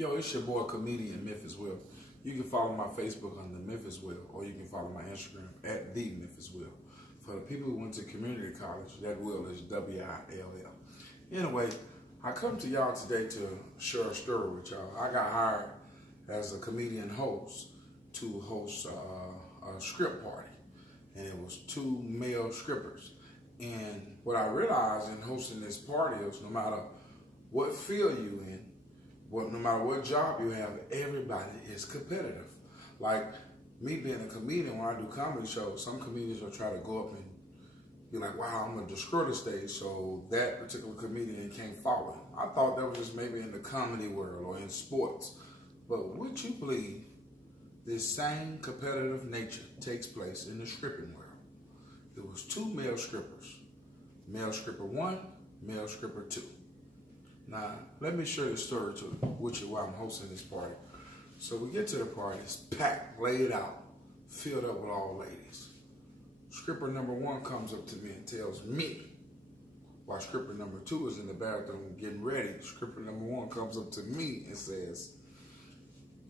Yo, it's your boy, comedian Memphis Will. You can follow my Facebook on the Memphis Will, or you can follow my Instagram at the Memphis Will. For the people who went to community college, that Will is W-I-L-L. Anyway, I come to y'all today to share a story with y'all. I got hired as a comedian host to host a script party, and it was 2 male scrippers. And what I realized in hosting this party is no matter what field you in, no matter what job you have, everybody is competitive. Like me being a comedian, when I do comedy shows, some comedians will try to go up and be like, wow, I'm going to destroy the stage, so that particular comedian can't follow him. I thought that was just maybe in the comedy world or in sports. But would you believe this same competitive nature takes place in the scripting world? It was 2 male scrippers. Male scripper 1, male scripper 2. Now, let me share the story with you while I'm hosting this party. So we get to the party, it's packed, laid out, filled up with all ladies. Scripper number 1 comes up to me and tells me, while scripper number 2 is in the bathroom getting ready, scripper number 1 comes up to me and says,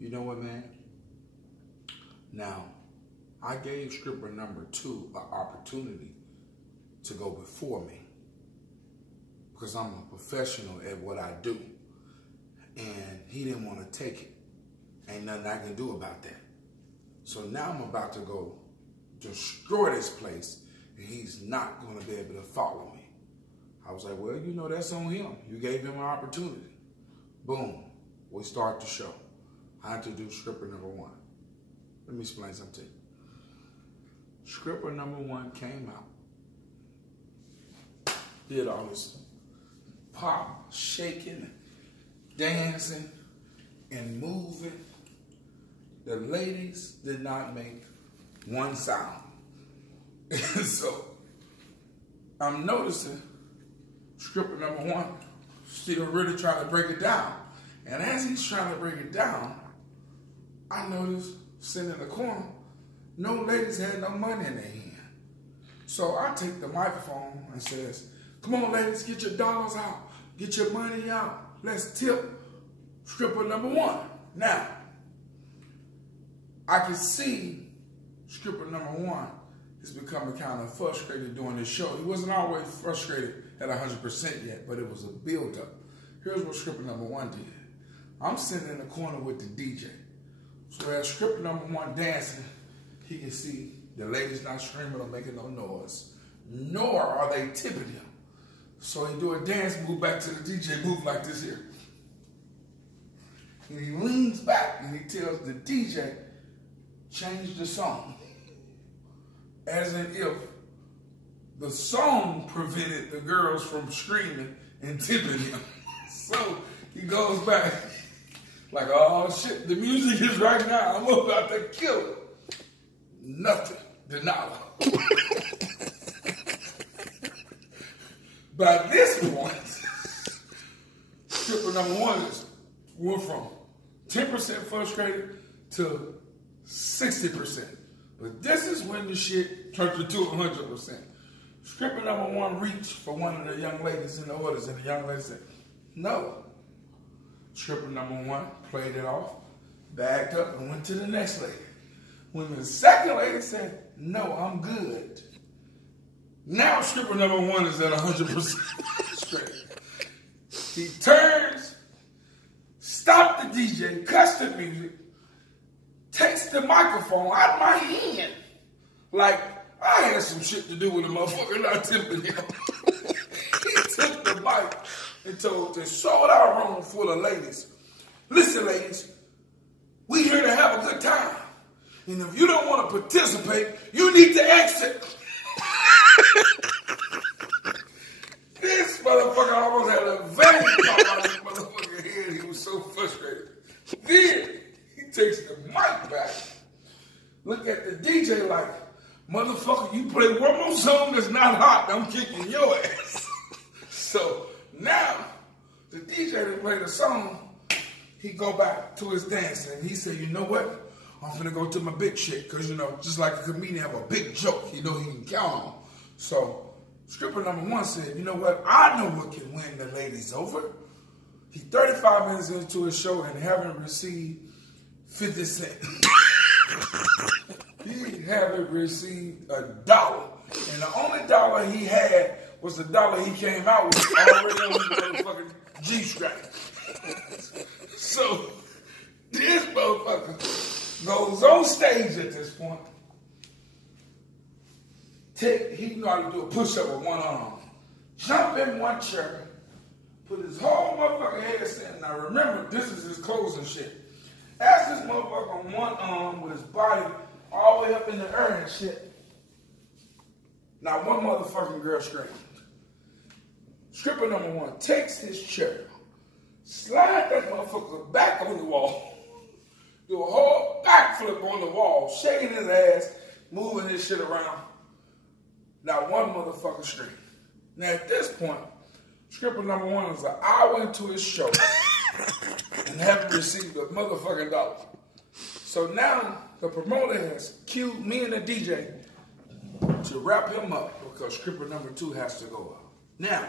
you know what, man? Now, I gave scripper number 2 an opportunity to go before me, because I'm a professional at what I do. And he didn't want to take it. Ain't nothing I can do about that. So now I'm about to go destroy this place, and he's not going to be able to follow me. I was like, well, you know, that's on him. You gave him an opportunity. Boom. We start the show. I introduced scripper number 1. Let me explain something to you. Scripper number 1 came out, did all this pop, shaking, dancing, and moving. The ladies did not make one sound. So I'm noticing scripper number 1 still really trying to break it down. And as he's trying to break it down, I noticed sitting in the corner, no ladies had no money in their hand. So I take the microphone and says, come on, ladies, get your dollars out. Get your money out. Let's tip scripper number 1. Now, I can see scripper number 1 is becoming kind of frustrated doing this show. He wasn't always frustrated at 100% yet, but it was a build-up. Here's what scripper number 1 did. I'm sitting in the corner with the DJ. So as scripper number 1 dancing, he can see the ladies not screaming or making no noise, nor are they tipping him. So he do a dance move back to the DJ, move like this here. And he leans back and he tells the DJ, change the song. As in if the song prevented the girls from screaming and tipping him. So he goes back like, oh shit, the music is right now. I'm about to kill it. Nothing. De nada. By this point, scripper number 1 went from 10% frustrated to 60%. But this is when the shit turned to 100%. Scripper number 1 reached for one of the young ladies in the audience, and the young lady said, no. Scripper number 1 played it off, backed up, and went to the next lady. When the second lady said, no, I'm good. Now scripper number 1 is at 100% straight. He turns, stops the DJ, cuts the music, takes the microphone out of my hand. Like, I had some shit to do with the motherfucker not tipping him. He took the mic and told this sold-out room full of ladies, listen, ladies, we here to have a good time. And if you don't want to participate, you need to exit. This motherfucker almost had a vein pop out of his motherfucking head. He was so frustrated. Then he takes the mic back. Look at the DJ like, motherfucker, you play one more song that's not hot, I'm kicking your ass. So now the DJ that played the song, he go back to his dancing and he said, you know what? I'm finna go to my big shit, because, you know, just like a comedian have a big joke, you know he can count on. So, scripper number 1 said, you know what? I know what can win the ladies over. He's 35 minutes into his show and haven't received 50 cents. He haven't received $1. And the only dollar he had was the dollar he came out with already on his motherfucking G-string. So, this motherfucker goes on stage at this point. He know how to do a push-up with one arm. Jump in one chair. Put his whole motherfucking head in. Now remember, this is his closing shit. As this motherfucker on one arm with his body all the way up in the air and shit. Now one motherfucking girl screamed. Stripper number one takes his chair, slide that motherfucker back on the wall, do a whole backflip on the wall, shaking his ass, moving his shit around. Now one motherfucker screamed. Now at this point, stripper number one is an hour into his show and haven't received a motherfucking dollar. So now the promoter has cued me and the DJ to wrap him up because stripper number two has to go out. Now,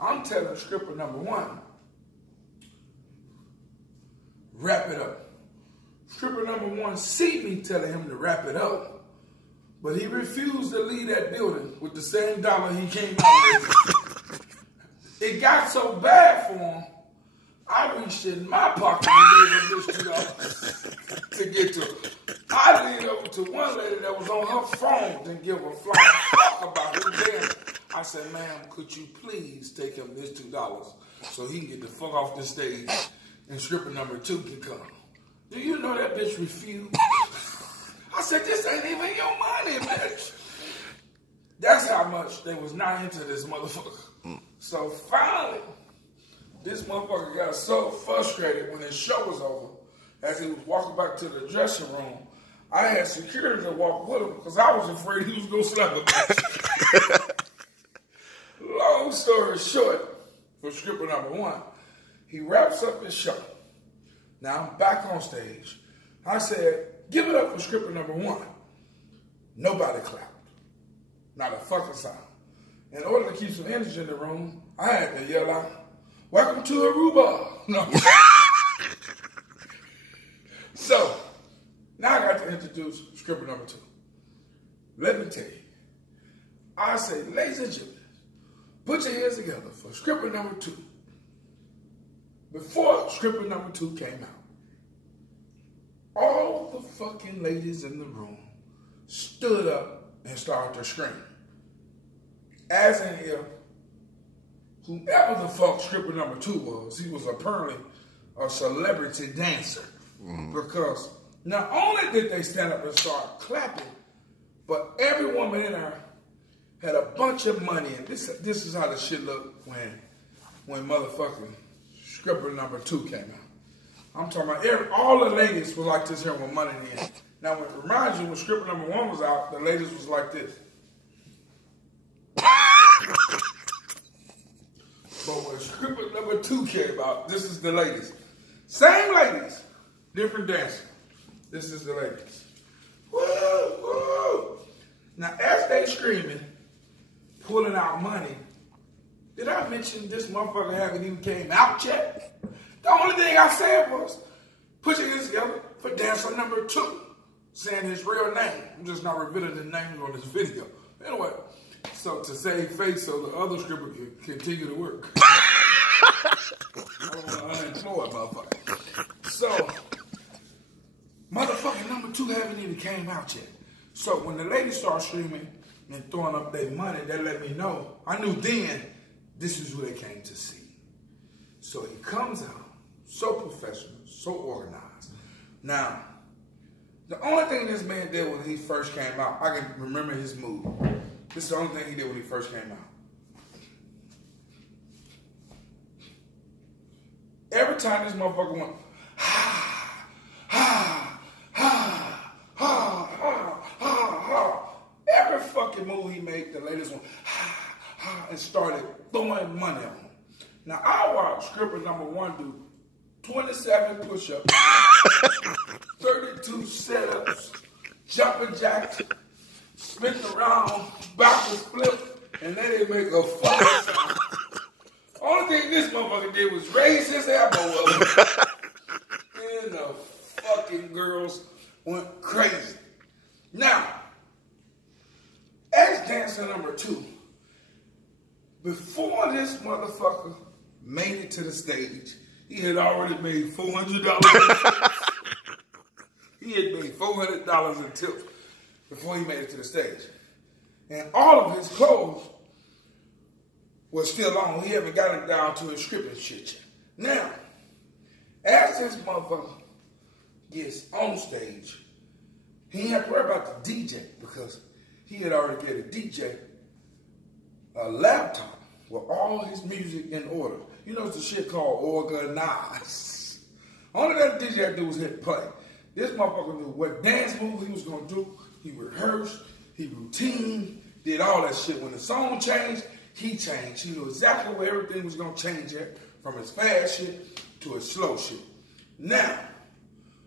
I'm telling stripper number one, wrap it up. Stripper number one see me telling him to wrap it up, but he refused to leave that building with the same dollar he came out with. It got so bad for him, I reached in my pocket and gave him this $2 to get to it. I leaned over to one lady that was on her phone and give a flying fuck about him there. I said, ma'am, could you please take him this $2 so he can get the fuck off the stage and stripper number two can come? Do you know that bitch refused? I said, this ain't even your money, bitch. That's how much they was not into this motherfucker. So finally, this motherfucker got so frustrated when his show was over, as he was walking back to the dressing room, I had security to walk with him because I was afraid he was going to slap a bitch. Long story short, for stripper number one, he wraps up his show. Now I'm back on stage. I said, give it up for stripper number one. Nobody clapped. Not a fucking sound. In order to keep some energy in the room, I had to yell out, welcome to Aruba. No. So, now I got to introduce stripper number two. Let me tell you, I say, ladies and gentlemen, put your hands together for stripper number two. Before stripper number two came out, all the fucking ladies in the room stood up and started to scream. As in if whoever the fuck stripper number two was, he was apparently a celebrity dancer. Because not only did they stand up and start clapping, but every woman in there had a bunch of money. And this is how the shit looked when motherfucking stripper number two came out. I'm talking about all the ladies was like this here with money in. Now, it reminds you when stripper number one was out, the ladies was like this. But when stripper number two came out, this is the ladies. Same ladies, different dancers. This is the ladies. Woo, woo. Now, as they screaming, pulling out money, did I mention this motherfucker haven't even came out yet? The only thing I said was, put your hands together for dancer number two, saying his real name. I'm just not revealing the names on this video. Anyway, so to save face so the other stripper can continue to work. I don't want to unemployed motherfucker. So, motherfucking number two haven't even came out yet. So when the ladies start screaming and throwing up their money, that let me know. I knew then this is who they came to see. So he comes out, so professional, so organized. Now, the only thing this man did when he first came out, I can remember his move. This is the only thing he did when he first came out. Every time this motherfucker went, ha, ha, ha, ha, ha, ha, ha. Every fucking move he made, the ladies went, ha, ha, and started throwing money on him. Now, I watched stripper number one do 27 push-ups, 32 sit-ups, jumping jacks, spin around, backwards flip, and then they make a fucking sound. Only thing this motherfucker did was raise his elbow up. And the fucking girls went crazy. Now, as dancer number 2, before this motherfucker made it to the stage, he had already made $400. He had made $400 in tips before he made it to the stage. And all of his clothes was still on. He haven't got it down to his stripping shit yet. Now, as this motherfucker gets on stage, he didn't have to worry about the DJ because he had already gave the DJ a laptop with all his music in order. You know, it's the shit called organized. Only that the DJ had to do was hit play. This motherfucker knew what dance move he was going to do. He rehearsed, he routine, did all that shit. When the song changed, he changed. He knew exactly where everything was going to change at, from his fast shit to his slow shit. Now,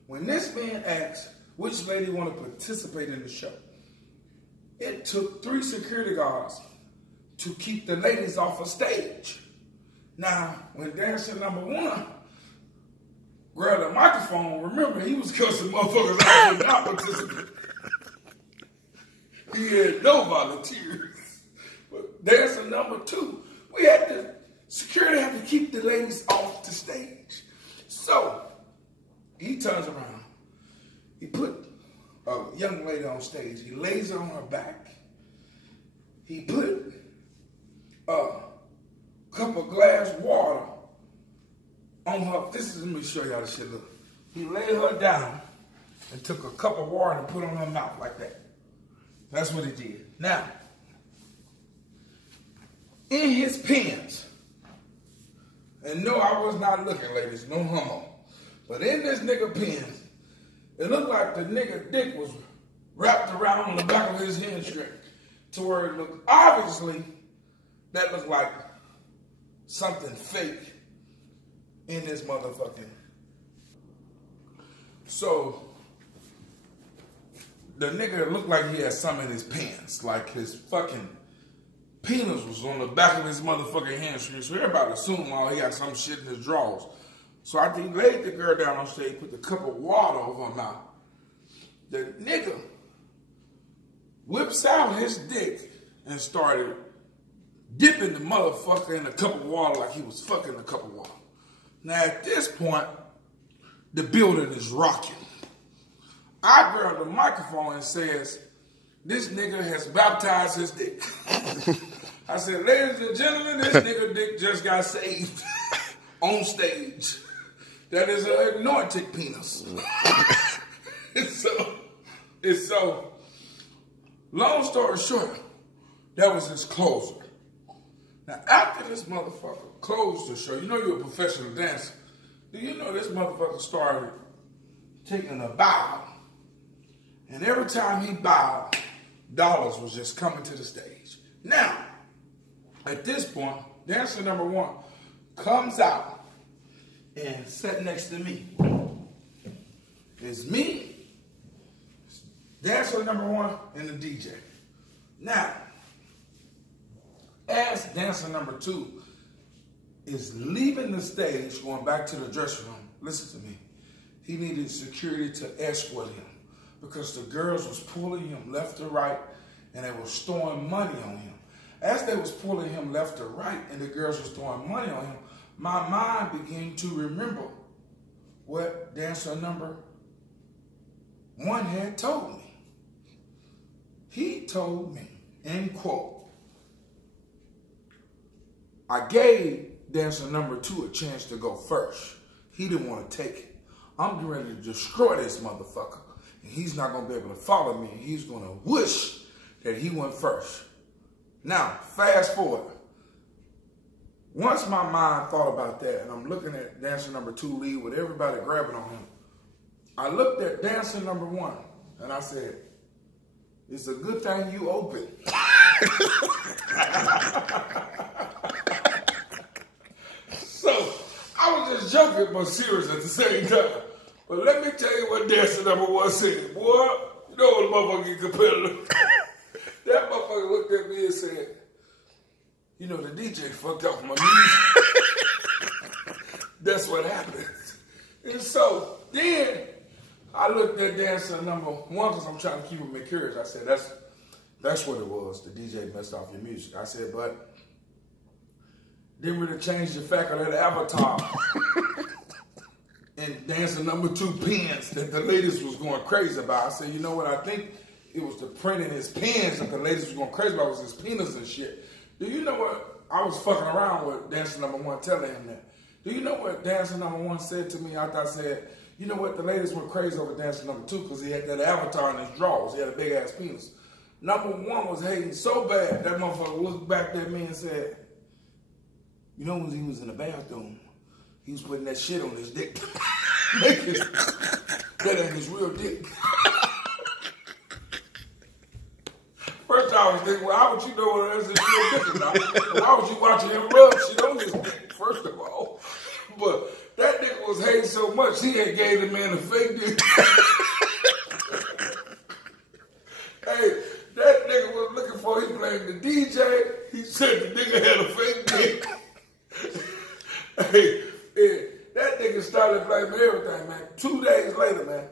when this man asked which lady wanted to participate in the show, it took 3 security guards to keep the ladies off of stage. Now, when dancer number 1 grabbed the microphone, remember, he was cussing motherfuckers out for not participating. He had no volunteers. But dancer number 2, security had to keep the ladies off the stage. So, he turns around. He put a young lady on stage. He lays her on her back. He put a cup of glass water on her. Let me show y'all this shit. Look. He laid her down and took a cup of water and put it on her mouth like that. That's what he did. Now, in his pants, and no, I was not looking, ladies, no homo, but in this nigga pants, it looked like the nigga dick was wrapped around on the back of his hamstring to where it looked, obviously, that looked like something fake in this motherfucking. So, the nigga looked like he had something in his pants, like his fucking penis was on the back of his motherfucking hamstring. So everybody assumed, oh, he had some shit in his drawers. So after he laid the girl down on stage, put the cup of water over her mouth, the nigga whips out his dick and started dipping the motherfucker in a cup of water like he was fucking a cup of water. Now at this point, the building is rocking. I grab the microphone and says, this nigga has baptized his dick. I said, ladies and gentlemen, this nigga dick just got saved on stage. That is an anointed penis. It's so, long story short, that was his closer. Now, after this motherfucker closed the show, you know you're a professional dancer. Do you know this motherfucker started taking a bow? And every time he bowed, dollars was just coming to the stage. Now, at this point, dancer number 1 comes out and sat next to me. It's me, dancer number 1, and the DJ. Now, as dancer number 2 is leaving the stage, going back to the dressing room, listen to me, he needed security to escort him because the girls was pulling him left to right and they were throwing money on him. As they was pulling him left to right and the girls was throwing money on him, my mind began to remember what dancer number 1 had told me. He told me, end quote, I gave dancer number 2 a chance to go first. He didn't want to take it. I'm getting ready to destroy this motherfucker. And he's not going to be able to follow me. And he's going to wish that he went first. Now, fast forward. Once my mind thought about that, and I'm looking at dancer number 2 lead with everybody grabbing on him, I looked at dancer number 1, and I said, it's a good thing you open. So, I was just joking but serious at the same time. But let me tell you what dancer number 1 said. Boy, you know what the motherfucker get competitive. That motherfucker looked at me and said, you know, the DJ fucked up my music. That's what happened. And so then I looked at dancer number 1 because I'm trying to keep them curious. I said, that's what it was. The DJ messed off your music. I said, but didn't really change the fact of that avatar and dancer number 2 pins that the ladies was going crazy about. I said, you know what? I think it was the print in his pins that the ladies was going crazy about, was his penis and shit. Do you know what? I was fucking around with dancer number 1 telling him that. Do you know what dancer number 1 said to me after I said, you know what, the ladies were crazy over dancer number 2 because he had that avatar in his drawers. He had a big ass penis. Number 1 was hating so bad, that motherfucker looked back at me and said, you know, when he was in the bathroom, he was putting that shit on his dick. That ain't his real dick. First I was thinking, well, how would you know what that's his real dick or not? Why would you watching him rub shit on his dick, first of all? But that nigga was hating so much, he had gave the man a fake dick. Hey, that nigga was looking for, he blamed the DJ. He said the nigga had a fake dick. Hey, that nigga started blaming everything, man. 2 days later, man,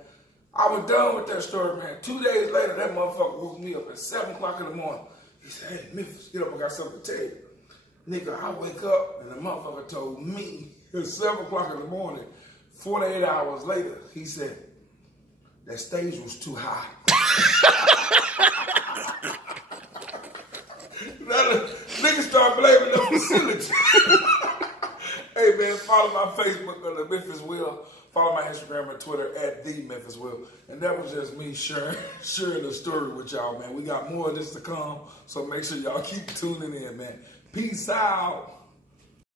I was done with that story, man. 2 days later, that motherfucker woke me up at 7 o'clock in the morning. He said, hey, Memphis, get up, I got something to tell you. Nigga, I wake up, and the motherfucker told me at 7 o'clock in the morning, 48 hours later, he said, that stage was too high. Niggas start blaming the facility. Hey, man, follow my Facebook on the Memphis Will. Follow my Instagram and Twitter at the Memphis Will. And that was just me sharing the story with y'all, man. We got more of this to come, so make sure y'all keep tuning in, man. Peace out.